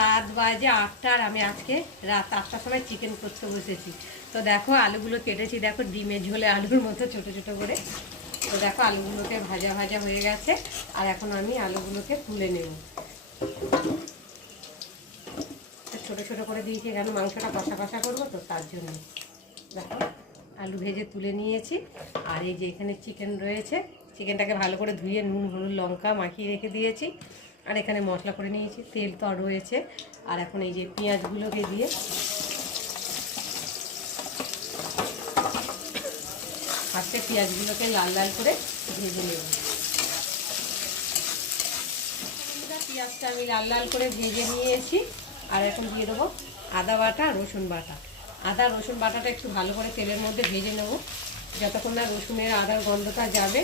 রাত বাজে 8টা, আর আমি আজকে রাত 8টার সময় চিকেন করতে বসেছি। তো দেখো আলুগুলো কেটেছি, দেখো ডিমের ঝোলে আলুর মতো ছোট ছোট করে। তো দেখো আলুগুলোকে ভাজা ভাজা হয়ে গেছে, আর এখন আমি আলুগুলোকে তুলে নেব। ছোট ছোট করে দিয়েছি, কেন মাংসটা কষা কষা করবো তো তার জন্য। দেখো আলু ভেজে তুলে নিয়েছি, আর এই যে এখানে চিকেন রয়েছে, চিকেনটাকে ভালো করে ধুয়ে নুন হলুদ লঙ্কা মাখিয়ে রেখে দিয়েছি। আর এখানে মশলা করে নিয়েছি, তেল তো রয়েছে। আর এখন এই যে পেঁয়াজগুলোকে দিয়ে ফার্স্টে পেঁয়াজগুলোকে লাল লাল করে ভেজে নেব। পেঁয়াজটা আমি লাল লাল করে ভেজে নিয়েছি, আর এখন দিয়ে দেবো আদা বাটা রসুন বাটা। আদা রসুন বাটাটা একটু ভালো করে তেলের মধ্যে ভেজে নেব, যতক্ষণ না রসুনের আদার গন্ধটা যাবে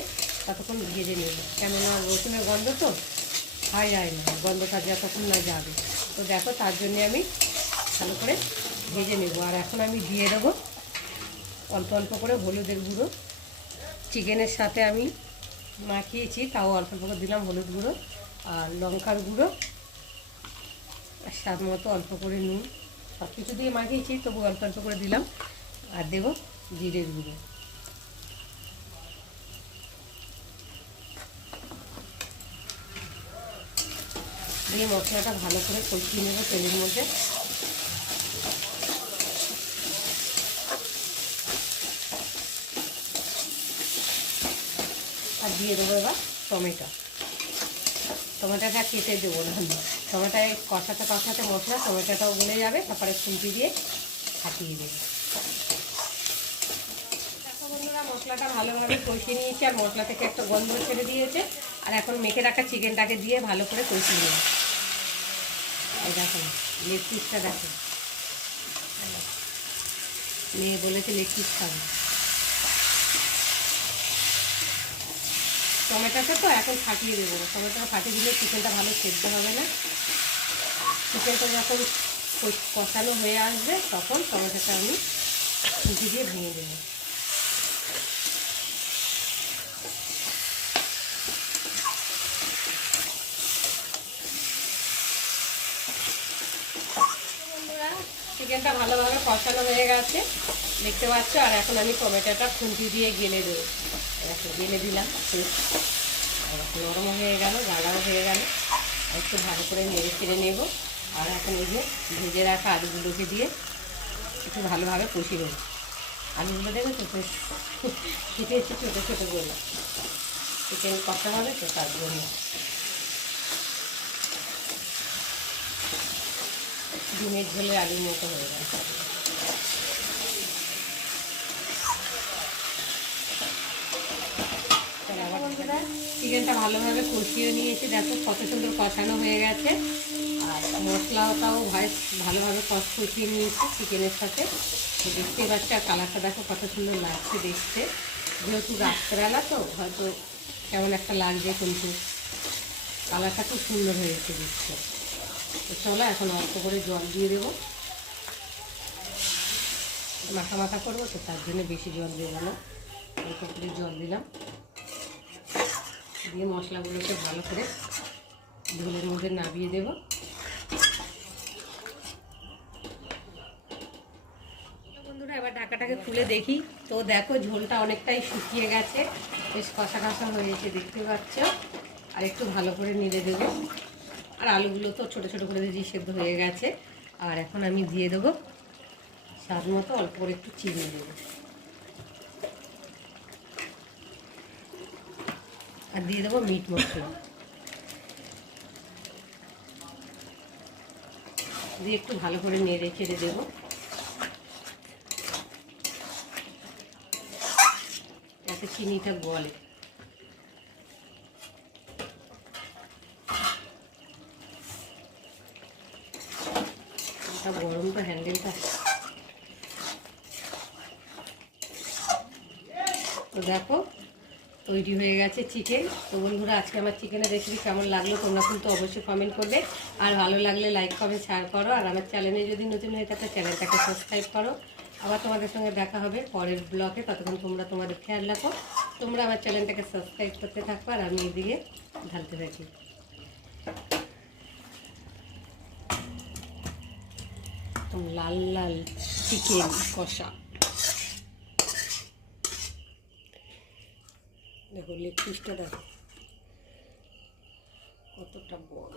ততক্ষণ ভেজে নেব, কেননা রসুনের গন্ধ তো খাওয়া যায় না, গন্ধটা যতক্ষণ না যাবে। তো দেখো তার জন্যে আমি ভালো করে ভেজে নেব। আর এখন আমি দিয়ে দেবো অল্প অল্প করে হলুদের গুঁড়ো, চিকেনের সাথে আমি মাখিয়েছি তাও অল্প অল্প করে দিলাম হলুদ গুঁড়ো, আর লঙ্কার গুঁড়ো, আর স্বাদ মতো অল্প করে নুন। সব কিছু দিয়ে মাখিয়েছি তবু অল্প অল্প করে দিলাম। আর দেবো জিরের গুঁড়ো। দিয়ে মশলাটা ভালো করে কষিয়ে নেবো তেলের মধ্যে। আর দিয়ে দেবো এবার টমেটোটা কেটে দেবো না, টমেটোয় কষাতে কষাতে মশলা টমেটোটাও গলে যাবে, তারপরে খুন্তি দিয়ে ফাটিয়ে দেবো। দেখো বন্ধুরা মশলাটা ভালোভাবে কষিয়ে নিয়েছি, আর মশলা থেকে একটা গন্ধ ছেড়ে দিয়েছে। আর এখন মেখে রাখা চিকেনটাকে দিয়ে ভালো করে কষিয়ে নেব। এই দেখো লেগ পিসটা দেখো, মেয়ে বলেছে লেগ পিস খাবে। টমেটোটা তো এখন ফাটিয়ে দেবো, টমেটোটা ফাটিয়ে দিলে চিকেনটা ভালো সেদ্ধ হবে না। চিকেনটা যখন কষানো হয়ে আসবে তখন টমেটোটা আমি খুঁজি দিয়ে ভেঙে দেবো। বন্ধুরা চিকেনটা ভালোভাবে কষানো হয়ে গেছে দেখতে পাচ্ছ, আর এখন আমি টমেটোটা খুঁজি দিয়ে গেলে দেবো। এখন গেলে দিলাম, নরম হয়ে গেল, গাঢ়াও হয়ে গেল। একটু ভালো করে নেড়ে চেড়ে নেব। আর এখন এই যে ভেজে রাখা আলুগুলোকে দিয়ে একটু ভালোভাবে কষিয়ে নেব। আলুগুলো দেবে তো কেটেছি ছোটো ছোটো করে, চিকেন কষা হবে তো তার জন্য। ডিমের ঝোলে আলুর মতো হয়ে গেছে। চিকেনটা ভালোভাবে কষিয়ে নিয়েছি, দেখো কত সুন্দর কষানো হয়ে গেছে। আর মশলাটাও ভালোভাবে কষিয়ে নিয়েছি চিকেনের সাথে। তো দেখতে পাচ্ছি, আর কালারটা দেখো কত সুন্দর লাগছে দেখতে। যেহেতু রাত্রেবেলা তো হয়তো কেমন একটা লাগছে, কিন্তু কালারটা খুব সুন্দর হয়েছে দেখতে। তো চলো এখন অল্প করে জল দিয়ে দেবো, মাখা মাখা করবো তো তার জন্য বেশি জল দেবো না, অল্প করে জল দিলাম। দিয়ে মশলাগুলোকে ভালো করে ঝোলের মধ্যে নামিয়ে দেব। বন্ধুরা এবার ঢাকাটাকে খুলে দেখি, তো দেখো ঝোলটা অনেকটাই শুকিয়ে গেছে, বেশ কষা কষা হয়েছে দেখতে পাচ্ছ। আর একটু ভালো করে নেড়ে দেবো। আর আলুগুলো তো ছোটো ছোটো করে দিয়ে সেদ্ধ হয়ে গেছে। আর এখন আমি দিয়ে দেবো স্বাদ মতো অল্প করে একটু চিনি দেবো। আর দিয়ে দেবো মিট মশলা, দিয়ে একটু ভালো করে নেড়ে চেড়ে দেবো, যাতে চিনিটা গলে। গরম তো হ্যান্ডেলটা। তো দেখো তৈরি হয়ে গেছে চিকেন। তো বন্ধুরা আজকে আমার চিকেনের রেসিপি কেমন লাগলো তোমরা কিন্তু অবশ্যই কমেন্ট করবে। আর ভালো লাগলে লাইক কমেন্ট শেয়ার করো। আর আমার চ্যানেলে যদি নতুন হয়ে থাকে চ্যানেলটাকে সাবস্ক্রাইব করো। আবার তোমাদের সঙ্গে দেখা হবে পরের ব্লগে, ততক্ষণ তোমরা তোমাদের খেয়াল রাখো। তোমরা আমার চ্যানেলটাকে সাবস্ক্রাইব করতে থাকো, আর আমি এদিকে ঢালতে থাকি। এরকম লাল লাল চিকেন কষা। দেখো লেগ পিসটা দেখো কতটা বড়।